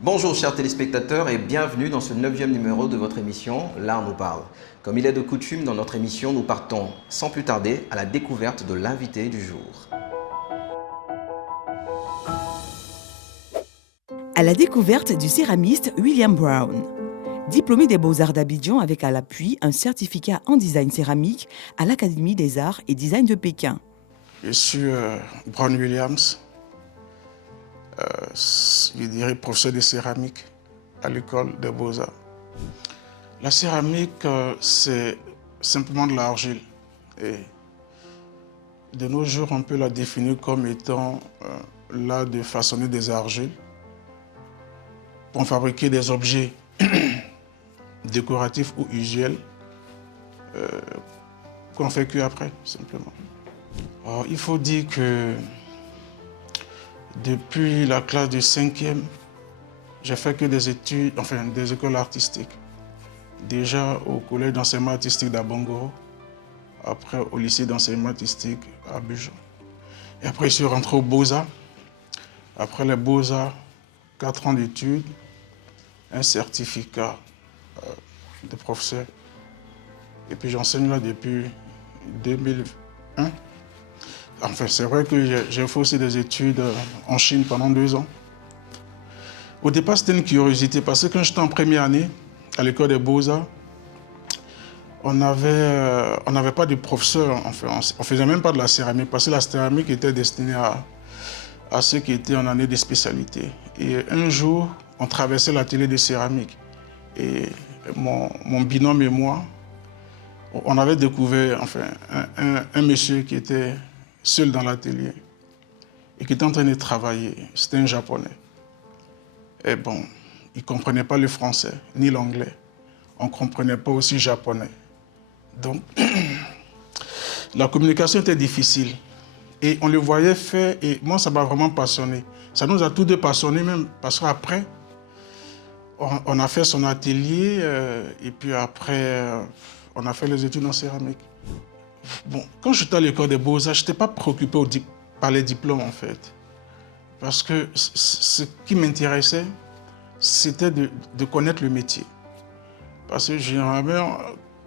Bonjour chers téléspectateurs et bienvenue dans ce 9e numéro de votre émission L'Art nous parle. Comme il est de coutume dans notre émission, nous partons sans plus tarder à la découverte de l'invité du jour. À la découverte du céramiste William Brown. Diplômé des Beaux-Arts d'Abidjan avec à l'appui un certificat en design céramique à l'Académie des Arts et Design de Pékin. Je suis Brown Williams, je dirais professeur de céramique à l'école des Beaux-Arts. La céramique, c'est simplement de l'argile. Et de nos jours, on peut la définir comme étant l'art de façonner des argiles pour fabriquer des objets décoratifs ou usuels qu'on fait qu'après, simplement. Alors, il faut dire que depuis la classe de 5e, j'ai fait que des études, enfin des écoles artistiques. Déjà au collège d'enseignement artistique d'Abongoro, après au lycée d'enseignement artistique à Abidjan. Et après, je suis rentré aux Beaux-Arts. Après les Beaux-Arts, 4 ans d'études, un certificat de professeur. Et puis j'enseigne là depuis 2001. Enfin, c'est vrai que j'ai fait aussi des études en Chine pendant 2 ans. Au départ, c'était une curiosité parce que quand j'étais en première année à l'école des Beaux-Arts, on n'avait pas de professeur. Enfin, on ne faisait même pas de la céramique parce que la céramique était destinée à ceux qui étaient en année de spécialité. Et un jour, on traversait l'atelier de céramique. Et mon binôme et moi, on avait découvert un monsieur qui était seul dans l'atelier et qui était en train de travailler. C'était un Japonais. Et bon, il ne comprenait pas le français ni l'anglais. On ne comprenait pas aussi le japonais. Donc, la communication était difficile. Et on le voyait faire, et moi, ça m'a vraiment passionné. Ça nous a tous deux passionnés même, parce qu'après, on a fait son atelier, et puis après, on a fait les études en céramique. Bon, quand j'étais à l'école des Beaux-Arts, je n'étais pas préoccupé par les diplômes, en fait. Parce que ce qui m'intéressait, c'était de connaître le métier. Parce que généralement,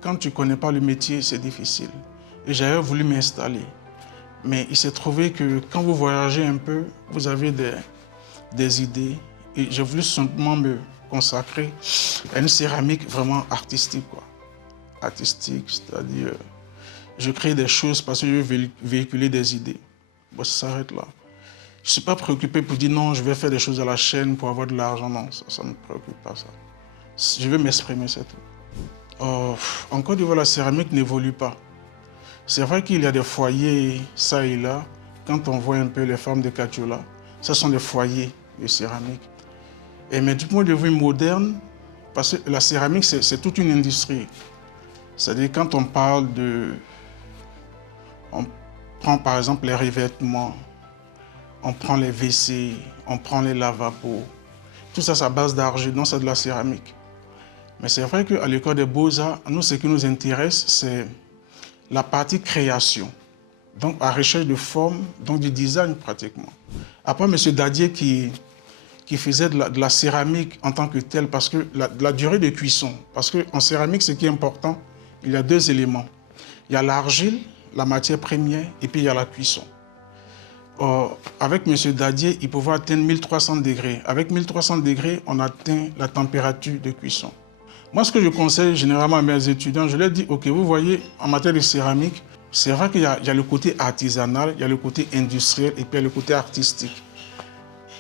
quand tu ne connais pas le métier, c'est difficile. Et j'avais voulu m'installer. Mais il s'est trouvé que quand vous voyagez un peu, vous avez des idées. Et j'ai voulu simplement me consacrer à une céramique vraiment artistique, quoi. Artistique, c'est-à-dire, je crée des choses parce que je veux véhiculer des idées. Bon, ça s'arrête là. Je ne suis pas préoccupé pour dire non, je vais faire des choses à la chaîne pour avoir de l'argent. Non, ça ne me préoccupe pas, ça. Je veux m'exprimer, c'est tout. En Côte d'Ivoire, la céramique n'évolue pas. C'est vrai qu'il y a des foyers, ça et là. Quand on voit un peu les femmes de Katiola, ce sont des foyers de céramique. Mais du point de vue moderne, parce que la céramique, c'est toute une industrie. C'est-à-dire quand on parle de... On prend par exemple les revêtements, on prend les WC, on prend les lavabos. Tout ça, c'est à base d'argile, donc c'est de la céramique. Mais c'est vrai qu'à l'école des Beaux-Arts, nous, ce qui nous intéresse, c'est la partie création. Donc, à recherche de forme, donc du design pratiquement. Après, M. Dadier qui faisait de la céramique en tant que telle, parce que la durée de cuisson. Parce qu'en céramique, ce qui est important, il y a 2 éléments. Il y a l'argile, la matière première, et puis il y a la cuisson. Avec M. Dadier, il pouvait atteindre 1300 degrés. Avec 1300 degrés, on atteint la température de cuisson. Moi, ce que je conseille généralement à mes étudiants, je leur dis, OK, vous voyez, en matière de céramique, c'est vrai qu'il y a le côté artisanal, il y a le côté industriel et puis il y a le côté artistique.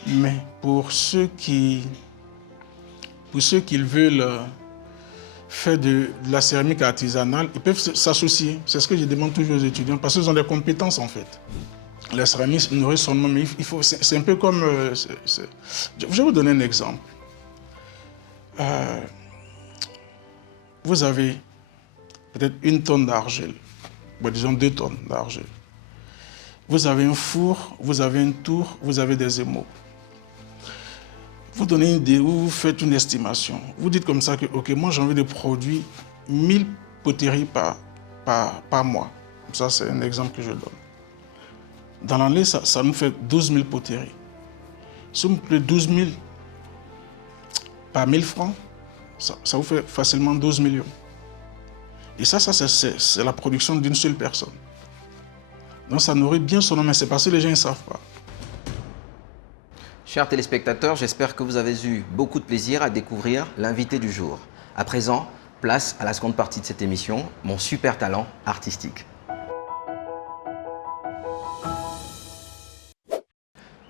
Mais pour ceux qui veulent faire de la céramique artisanale, ils peuvent s'associer. C'est ce que je demande toujours aux étudiants, parce qu'ils ont des compétences en fait. La céramique nourrit son nom, mais c'est un peu comme... Je vais vous donner un exemple. Vous avez peut-être 1 tonne d'argile, bon, disons 2 tonnes d'argile. Vous avez un four, vous avez un tour, vous avez des émaux. Vous donnez une idée, vous faites une estimation. Vous dites comme ça que, OK, moi j'ai envie de produire 1000 poteries par mois. Ça, c'est un exemple que je donne. Dans l'année, ça nous fait 12 000 poteries. Si vous prenez 12 000 par 1000 francs, ça vous fait facilement 12 millions. Et ça c'est la production d'une seule personne. Donc ça nourrit bien son nom, mais c'est parce que les gens ne savent pas. Chers téléspectateurs, j'espère que vous avez eu beaucoup de plaisir à découvrir l'invité du jour. À présent, place à la seconde partie de cette émission, mon super talent artistique.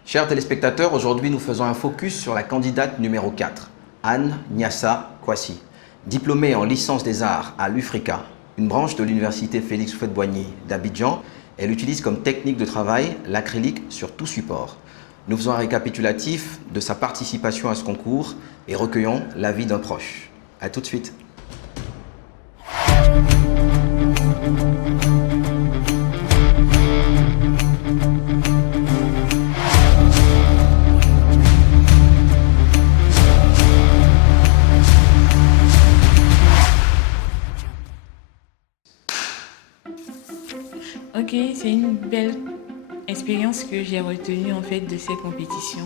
Chers téléspectateurs, aujourd'hui nous faisons un focus sur la candidate numéro 4, Anne Niassa Kouassi. Diplômée en licence des arts à l'UFRICA, une branche de l'université Félix Houphouët-Boigny d'Abidjan, elle utilise comme technique de travail l'acrylique sur tout support. Nous faisons un récapitulatif de sa participation à ce concours et recueillons l'avis d'un proche. A tout de suite. Ok, c'est une belle expérience que j'ai retenue en fait de cette compétition.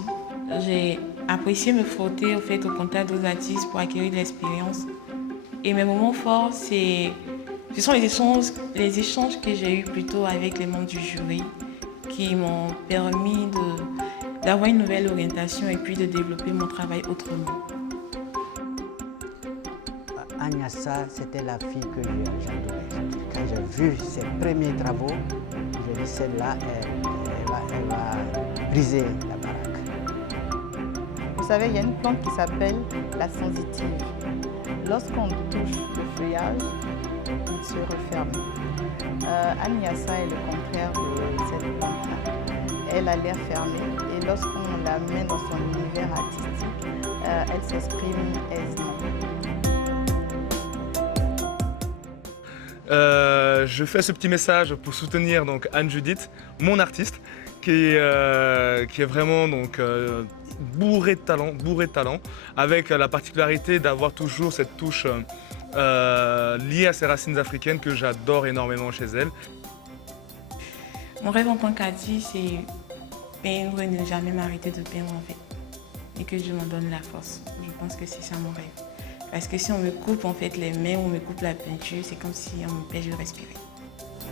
J'ai apprécié me frotter au contact d'autres artistes pour acquérir de l'expérience. Et mes moments forts, ce sont les échanges que j'ai eus plutôt avec les membres du jury qui m'ont permis d'avoir une nouvelle orientation et puis de développer mon travail autrement. Anne Niassa, c'était la fille que j'adorais. Quand j'ai vu ses premiers travaux, j'ai dit celle-là, elle va briser la baraque. Vous savez, il y a une plante qui s'appelle la sensitive. Lorsqu'on touche le feuillage, il se referme. Anne Niassa est le contraire de cette plante-là. Elle a l'air fermée et lorsqu'on la met dans son univers artistique, elle s'exprime aisément. Je fais ce petit message pour soutenir donc Anne-Judith, mon artiste, qui est vraiment donc, bourré de talent, avec la particularité d'avoir toujours cette touche liée à ses racines africaines que j'adore énormément chez elle. Mon rêve en tant qu'artiste, c'est peindre et ne jamais m'arrêter de peindre en fait. Et que Dieu m'en donne la force. Je pense que c'est ça mon rêve. Parce que si on me coupe en fait les mains, on me coupe la peinture, c'est comme si on m'empêche de respirer.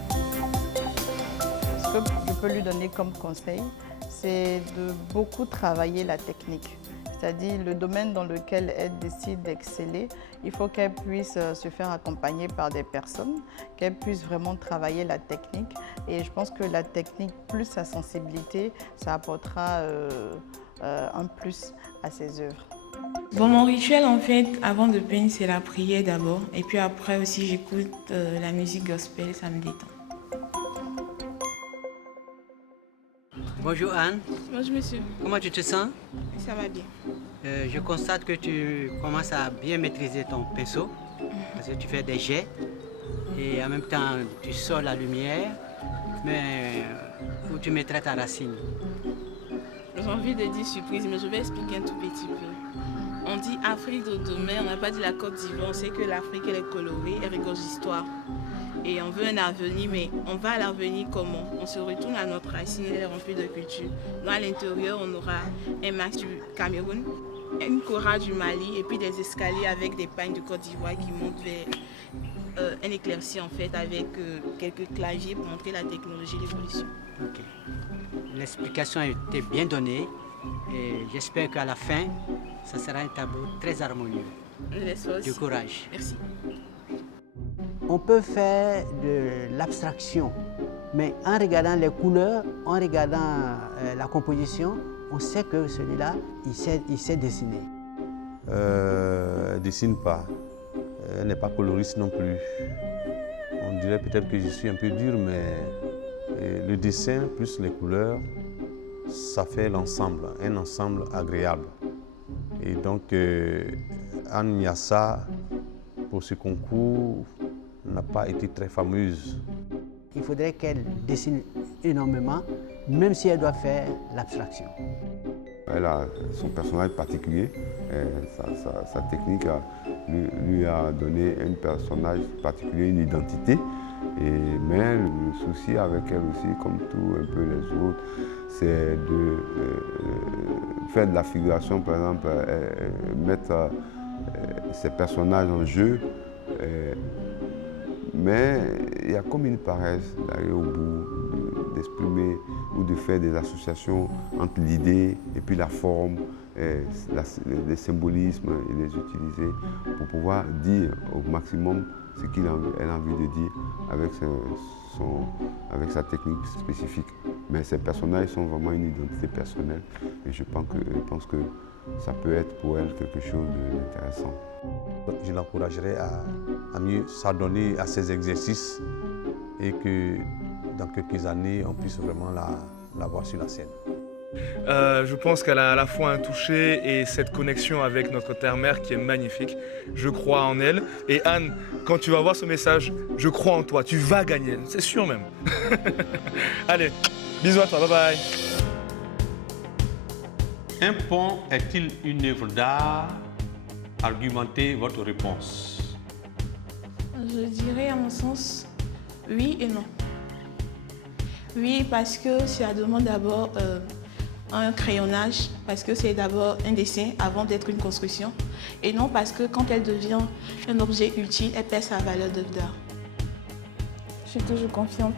Ce que je peux lui donner comme conseil, c'est de beaucoup travailler la technique. C'est-à-dire le domaine dans lequel elle décide d'exceller, il faut qu'elle puisse se faire accompagner par des personnes, qu'elle puisse vraiment travailler la technique. Et je pense que la technique plus sa sensibilité, ça apportera un plus à ses œuvres. Bon, mon rituel en fait, avant de peindre, c'est la prière d'abord. Et puis après aussi, j'écoute la musique gospel, ça me détend. Bonjour Anne. Bonjour monsieur. Comment tu te sens? Ça va bien. Je constate que tu commences à bien maîtriser ton pinceau, parce que tu fais des jets et en même temps tu sors la lumière, mais où tu mettrais ta racine? J'ai envie de dire surprise, mais je vais expliquer un tout petit peu. On dit Afrique de demain, on n'a pas dit la Côte d'Ivoire, on sait que l'Afrique elle est colorée, elle regorge d'histoire. Et on veut un avenir, mais on va à l'avenir comment? On se retourne à notre racine, elle est remplie de culture. Nous, à l'intérieur, on aura un max du Cameroun, une kora du Mali, et puis des escaliers avec des pagnes de Côte d'Ivoire qui montent vers un éclairci en fait, avec quelques claviers pour montrer la technologie et l'évolution. Okay. L'explication a été bien donnée et j'espère qu'à la fin, ça sera un tableau très harmonieux. Du courage. Merci. On peut faire de l'abstraction, mais en regardant les couleurs, en regardant la composition, on sait que celui-là, il sait dessiner. Elle ne dessine pas. Elle n'est pas coloriste non plus. On dirait peut-être que je suis un peu dur, mais le dessin plus les couleurs, ça fait l'ensemble, un ensemble agréable. Et donc, Anne Niassa, pour ce concours, n'a pas été très fameuse. Il faudrait qu'elle dessine énormément, même si elle doit faire l'abstraction. Elle a son personnage particulier, sa technique lui a donné un personnage particulier, une identité. Mais le souci avec elle aussi, comme tout un peu les autres, c'est de faire de la figuration, par exemple, mettre ces personnages en jeu. Mais il y a comme une paresse d'aller au bout, d'exprimer ou de faire des associations entre l'idée et puis la forme, les symbolismes et les utiliser pour pouvoir dire au maximum ce qu'il a envie de dire avec sa technique spécifique. Mais ces personnages sont vraiment une identité personnelle et je pense que ça peut être pour elle quelque chose d'intéressant. Je l'encouragerai à mieux s'adonner à ces exercices et que dans quelques années, on puisse vraiment la voir sur la scène. Je pense qu'elle a à la fois un toucher et cette connexion avec notre terre-mère qui est magnifique. Je crois en elle. Et Anne, quand tu vas voir ce message, je crois en toi. Tu vas gagner, c'est sûr même. Allez, bisous à toi, bye bye. Un pont est-il une œuvre d'art? Argumentez votre réponse. Je dirais à mon sens, oui et non. Oui, parce que ça demande d'abord un crayonnage, parce que c'est d'abord un dessin avant d'être une construction. Et non parce que quand elle devient un objet utile, elle perd sa valeur d'œuvre d'art. Je suis toujours confiante.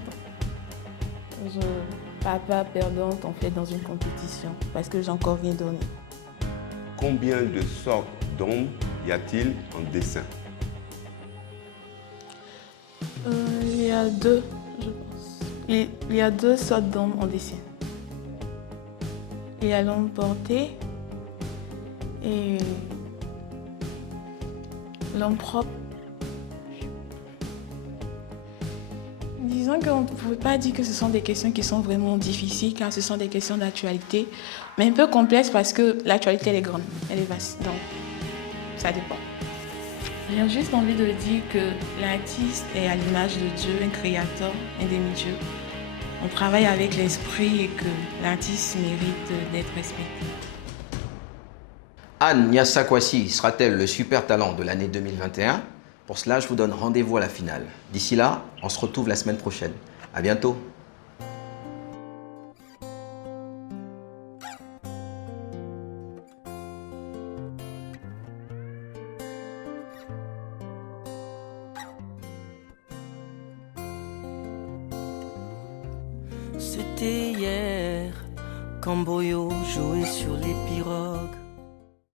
Je ne pars pas perdante en fait dans une compétition, parce que j'ai encore rien donné. Combien de sortes d'ombres y a-t-il en dessin? Il y a deux, je pense. Il y a deux sortes d'ombres en dessin. Il y a l'ombre portée et l'ombre propre. Disons qu'on ne pouvait pas dire que ce sont des questions qui sont vraiment difficiles, car ce sont des questions d'actualité, mais un peu complexes parce que l'actualité elle est grande, elle est vaste, donc ça dépend. J'ai juste envie de dire que l'artiste est à l'image de Dieu, un créateur, un demi-dieu. On travaille avec l'esprit et que l'artiste mérite d'être respecté. Anne Nyassa Kwasi sera-t-elle le super talent de l'année 2021? Pour cela, je vous donne rendez-vous à la finale. D'ici là, on se retrouve la semaine prochaine. À bientôt. C'était hier quand Boyo jouait sur les pirogues.